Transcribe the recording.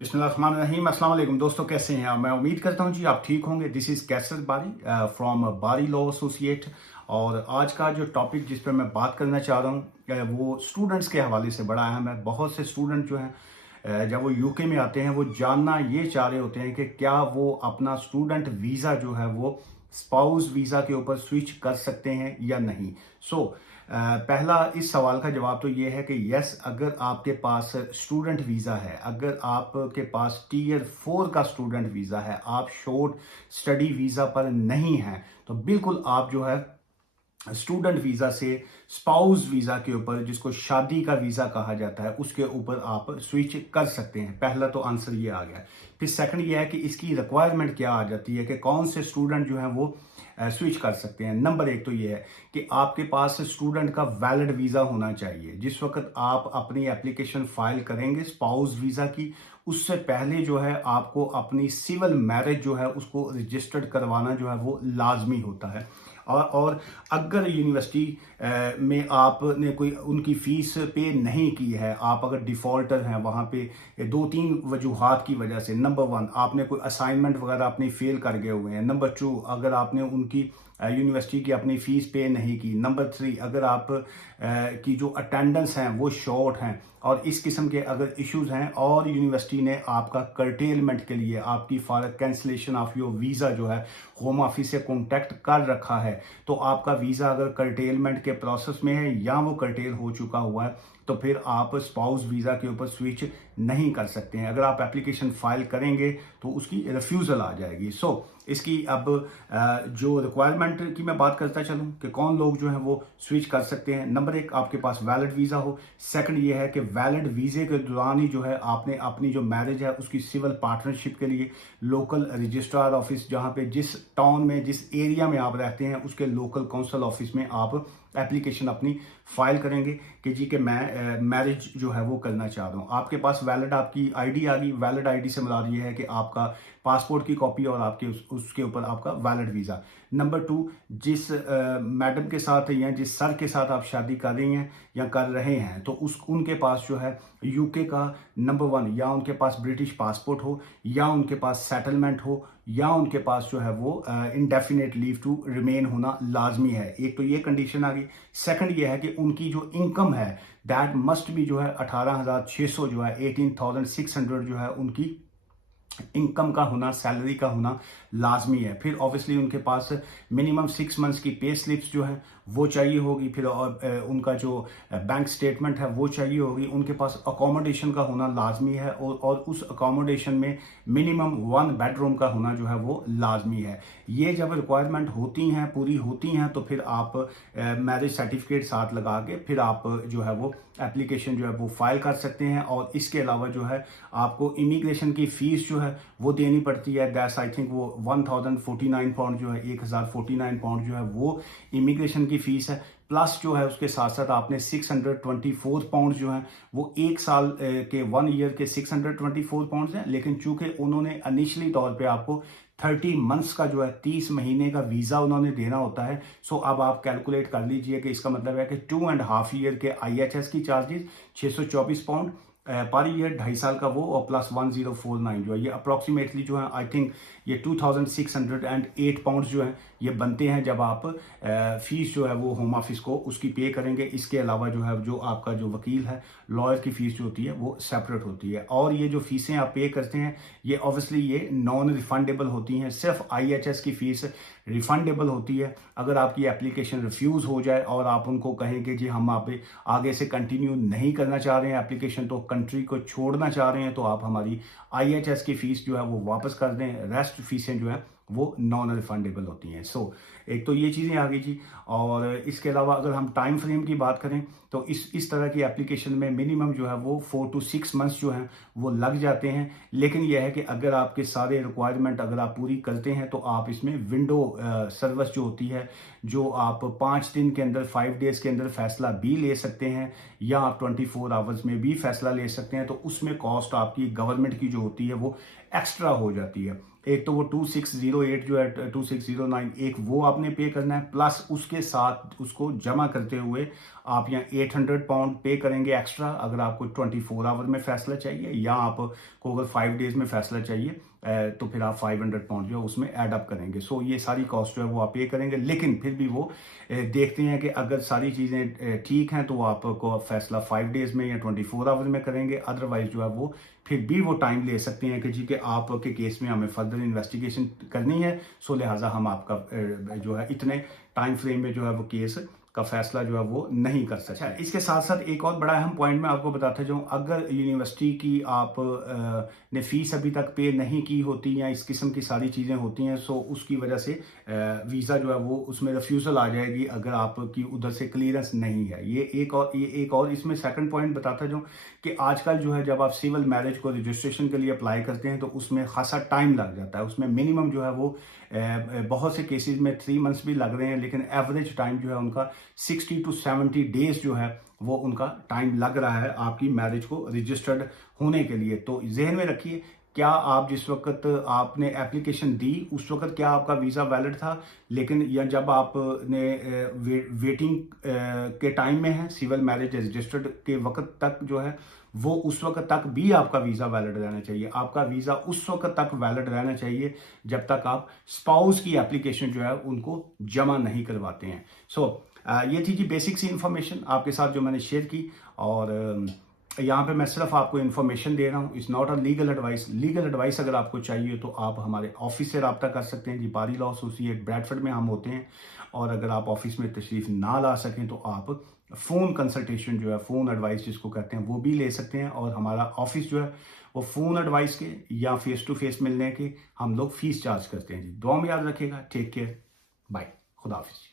बिस्मिल्लाहिर्रहमानिर्रहीम। अस्सलाम वालेकुम दोस्तों, कैसे हैं आप? मैं उम्मीद करता हूं जी आप ठीक होंगे। दिस इज़ कैसर बारी फ्रॉम बारी लॉ एसोसिएट। और आज का जो टॉपिक जिस पर मैं बात करना चाह रहा हूं वो स्टूडेंट्स के हवाले से बड़ा अहम है। बहुत से स्टूडेंट जो हैं जब वो यूके में आते हैं वो जानना ये चाह रहे होते हैं कि क्या वो अपना स्टूडेंट वीज़ा जो है वो स्पाउस वीज़ा के ऊपर स्विच कर सकते हैं या नहीं। पहला इस सवाल का जवाब तो ये है कि यस, अगर आपके पास स्टूडेंट वीज़ा है, अगर आपके पास टीयर 4 का स्टूडेंट वीज़ा है, आप शॉर्ट स्टडी वीज़ा पर नहीं हैं, तो बिल्कुल आप जो है स्टूडेंट वीज़ा से स्पाउस वीज़ा के ऊपर, जिसको शादी का वीज़ा कहा जाता है, उसके ऊपर आप स्विच कर सकते हैं। पहला तो आंसर ये आ गया। फिर सेकंड ये है कि इसकी रिक्वायरमेंट क्या आ जाती है कि कौन से स्टूडेंट जो हैं वो स्विच कर सकते हैं। नंबर एक तो ये है कि आपके पास स्टूडेंट का वैलिड वीज़ा होना चाहिए। जिस वक्त आप अपनी एप्लीकेशन फाइल करेंगे स्पाउस वीज़ा की, उससे पहले जो है आपको अपनी सिविल मैरिज जो है उसको रजिस्टर्ड करवाना जो है वो लाजमी होता है। और अगर यूनिवर्सिटी में आपने कोई उनकी फ़ीस पे नहीं की है, आप अगर डिफ़ॉल्टर हैं वहाँ पे 2-3 वजूहात की वजह से। नंबर 1, आपने कोई असाइनमेंट वगैरह अपनी फ़ेल कर गए हुए हैं। नंबर 2, अगर आपने उनकी यूनिवर्सिटी की अपनी फ़ीस पे नहीं की। नंबर 3, अगर आप की जो अटेंडेंस हैं वो शॉर्ट हैं और इस किस्म के अगर इश्यूज़ हैं और यूनिवर्सिटी ने आपका कर्टेलमेंट के लिए आपकी for cancellation of your visa जो है होम ऑफिस से कॉन्टैक्ट कर रखा है, तो आपका वीज़ा अगर कर्टेलमेंट के प्रोसेस में है या वो कर्टेल हो चुका हुआ है, तो फिर आप स्पाउस वीज़ा के ऊपर स्विच नहीं कर सकते हैं। अगर आप एप्लीकेशन फाइल करेंगे तो उसकी रिफ्यूज़ल आ जाएगी। इसकी अब जो रिक्वायरमेंट की मैं बात करता चलूँ कि कौन लोग जो हैं वो स्विच कर सकते हैं। नंबर एक, आपके पास वैलिड वीज़ा हो। सेकंड ये है कि वैलिड वीज़े के दौरान ही जो है आपने अपनी जो मैरिज है उसकी सिविल पार्टनरशिप के लिए लोकल रजिस्ट्रार ऑफिस, जहाँ पे जिस टाउन में जिस एरिया में आप रहते हैं उसके लोकल काउंसिल ऑफिस में आप एप्लीकेशन अपनी फाइल करेंगे कि जी कि मैं मैरिज जो है वो करना चाह रहा हूँ। आपके पास वैलिड आपकी आईडी आ गई। वैलिड आईडी से मुराद ये है कि आपका पासपोर्ट की कॉपी और आपके उसके ऊपर आपका वैलिड वीज़ा। नंबर 2, जिस मैडम के साथ या जिस सर के साथ आप शादी कर रही हैं या कर रहे हैं, तो उनके पास जो है यूके का नंबर 1, या उनके पास ब्रिटिश पासपोर्ट हो, या उनके पास सेटलमेंट हो, या उनके पास जो है वो इंडेफिनेट लीव टू रिमेन होना लाजमी है। एक तो ये कंडीशन आ गई। सेकंड ये है कि उनकी जो इनकम है दैट मस्ट भी जो है 18,600 जो है 18,600 जो है उनकी इनकम का होना, सैलरी का होना लाजमी है। फिर ऑब्वियसली उनके पास मिनिमम 6 मंथ्स की पे स्लिप्स जो है वो चाहिए होगी। फिर और उनका जो बैंक स्टेटमेंट है वो चाहिए होगी। उनके पास अकोमोडेशन का होना लाजमी है और उस अकोमोडेशन में मिनिमम 1 बेडरूम का होना जो है वो लाजमी है। ये जब रिक्वायरमेंट होती हैं, पूरी होती हैं, तो फिर आप मैरिज सर्टिफिकेट साथ लगा के फिर आप जो है वो एप्लीकेशन जो है वो फाइल कर सकते हैं। और इसके अलावा जो है आपको इमिग्रेशन की फ़ीस जो है वो देनी पड़ती है। दैट्स आई थिंक वो 1049 पाउंड जो है, 1049 पाउंड जो है वो इमिग्रेशन की फ़ीस है। प्लस जो है उसके साथ साथ आपने 624 पाउंड जो है वो एक साल के 1 ईयर के 624 पाउंड हैं, लेकिन चूंकि उन्होंने इनिशियली तौर पे आपको 30 मंथ्स का जो है 30 महीने का वीज़ा उन्होंने देना होता है। अब आप कैलकुलेट कर लीजिए कि इसका मतलब है कि 2.5 ईयर के IHS की चार्जेस 624 पाउंड पर ईयर, 2.5 साल का वो, और प्लस 1049 जो है ये अप्रॉक्सीमेटली जो है आई थिंक ये 2608 पाउंड जो है ये बनते हैं जब आप फीस जो है वो होम ऑफिस को उसकी पे करेंगे। इसके अलावा जो है जो आपका जो वकील है, लॉयर की फ़ीस जो होती है वो सेपरेट होती है। और ये जो फ़ीसें आप पे करते हैं ये ऑब्वियसली ये नॉन रिफंडेबल होती हैं। सिर्फ IHS की फ़ीस रिफंडेबल होती है अगर आपकी एप्लीकेशन रिफ्यूज़ हो जाए और आप उनको कहें कि जी हम आप आगे से कंटिन्यू नहीं करना चाह रहे हैं एप्लीकेशन, तो कंट्री को छोड़ना चाह रहे हैं, तो आप हमारी IHS की फ़ीस जो है वो वापस कर दें। रेस्ट फीसें जो है वो नॉन रिफंडेबल होती हैं। एक तो ये चीज़ें आ गई जी। और इसके अलावा अगर हम टाइम फ्रेम की बात करें तो इस तरह की एप्लीकेशन में मिनिमम जो है वो 4 to 6 मंथ्स जो हैं वो लग जाते हैं। लेकिन यह है कि अगर आपके सारे रिक्वायरमेंट अगर आप पूरी करते हैं तो आप इसमें विंडो सर्विस जो होती है, जो आप 5 दिन के अंदर 5 डेज़ के अंदर फैसला भी ले सकते हैं, या आप 24 आवर्स में भी फैसला ले सकते हैं, तो उसमें कॉस्ट आपकी गवर्नमेंट की जो होती है वो एक्स्ट्रा हो जाती है। एक तो वो 2608 जो है 2609 एक वो आपने पे करना है, प्लस उसके साथ उसको जमा करते हुए आप यहाँ £800 पे करेंगे एक्स्ट्रा अगर आपको 24 आवर में फैसला चाहिए, या आपको अगर 5 डेज में फैसला चाहिए तो फिर आप £500 जो है उसमें ऐड अप करेंगे। सो ये सारी कॉस्ट जो है वो आप पे करेंगे, लेकिन फिर भी वो देखते हैं कि अगर सारी चीज़ें ठीक हैं तो वो आपको फैसला 5 डेज में या 24 आवर में करेंगे। अदरवाइज जो है वो फिर भी वो टाइम ले सकते हैं कि जी कि आपके केस में हमें फर्दर इन्वेस्टिगेशन करनी है, सो लिहाजा हम आपका जो है इतने टाइम फ्रेम में जो है वो केस का फैसला जो है वो नहीं कर सकते। अच्छा, इसके साथ साथ एक और बड़ा अहम पॉइंट मैं आपको बताता जाऊँ, अगर यूनिवर्सिटी की आप ने फीस अभी तक पे नहीं की होती या इस किस्म की सारी चीज़ें होती हैं, सो उसकी वजह से वीज़ा जो है वो उसमें रिफ्यूज़ल आ जाएगी अगर आपकी उधर से क्लियरेंस नहीं है। ये एक और इसमें सेकंड पॉइंट बताता जाऊँ कि आजकल जो है जब आप सिविल मैरिज को रजिस्ट्रेशन के लिए अप्लाई करते हैं तो उसमें खासा टाइम लग जाता है। उसमें मिनिमम जो है वो बहुत से केसेस में 3 मंथ्स भी लग रहे हैं, लेकिन एवरेज टाइम जो है उनका 60 to 70 डेज जो है वो उनका टाइम लग रहा है आपकी मैरिज को रजिस्टर्ड होने के लिए। तो जहन में रखिए, क्या आप जिस वक्त आपने एप्लीकेशन दी उस वक्त क्या आपका वीज़ा वैलिड था, लेकिन या जब आपने वेटिंग के टाइम में है सिविल मैरिज रजिस्टर्ड के वक्त तक जो है वो उस वक्त तक भी आपका वीज़ा वैलिड रहना चाहिए। आपका वीज़ा उस वक्त तक वैलिड रहना चाहिए जब तक आप स्पाउस की एप्लीकेशन जो है उनको जमा नहीं करवाते हैं। ये थी जी बेसिक सी इंफॉर्मेशन आपके साथ जो मैंने शेयर की, और यहाँ पे मैं सिर्फ आपको इन्फॉर्मेशन दे रहा हूँ, it's not a legal advice. Legal advice अगर आपको चाहिए तो आप हमारे ऑफिस से रब्ता कर सकते हैं जी, बारी लॉ एसोसिएट ब्रैडफोर्ड में हम होते हैं। और अगर आप ऑफिस में तशरीफ़ ना ला सकें तो आप फ़ोन कंसल्टेशन जो है, फ़ोन एडवाइस जिसको कहते हैं, वो भी ले सकते हैं। और हमारा ऑफिस जो है वो फ़ोन एडवाइस के या फेस टू फेस मिलने के हम लोग फ़ीस चार्ज करते हैं जी। दुआ में याद रखिएगा। टेक केयर, बाय, खुदा हाफिज़।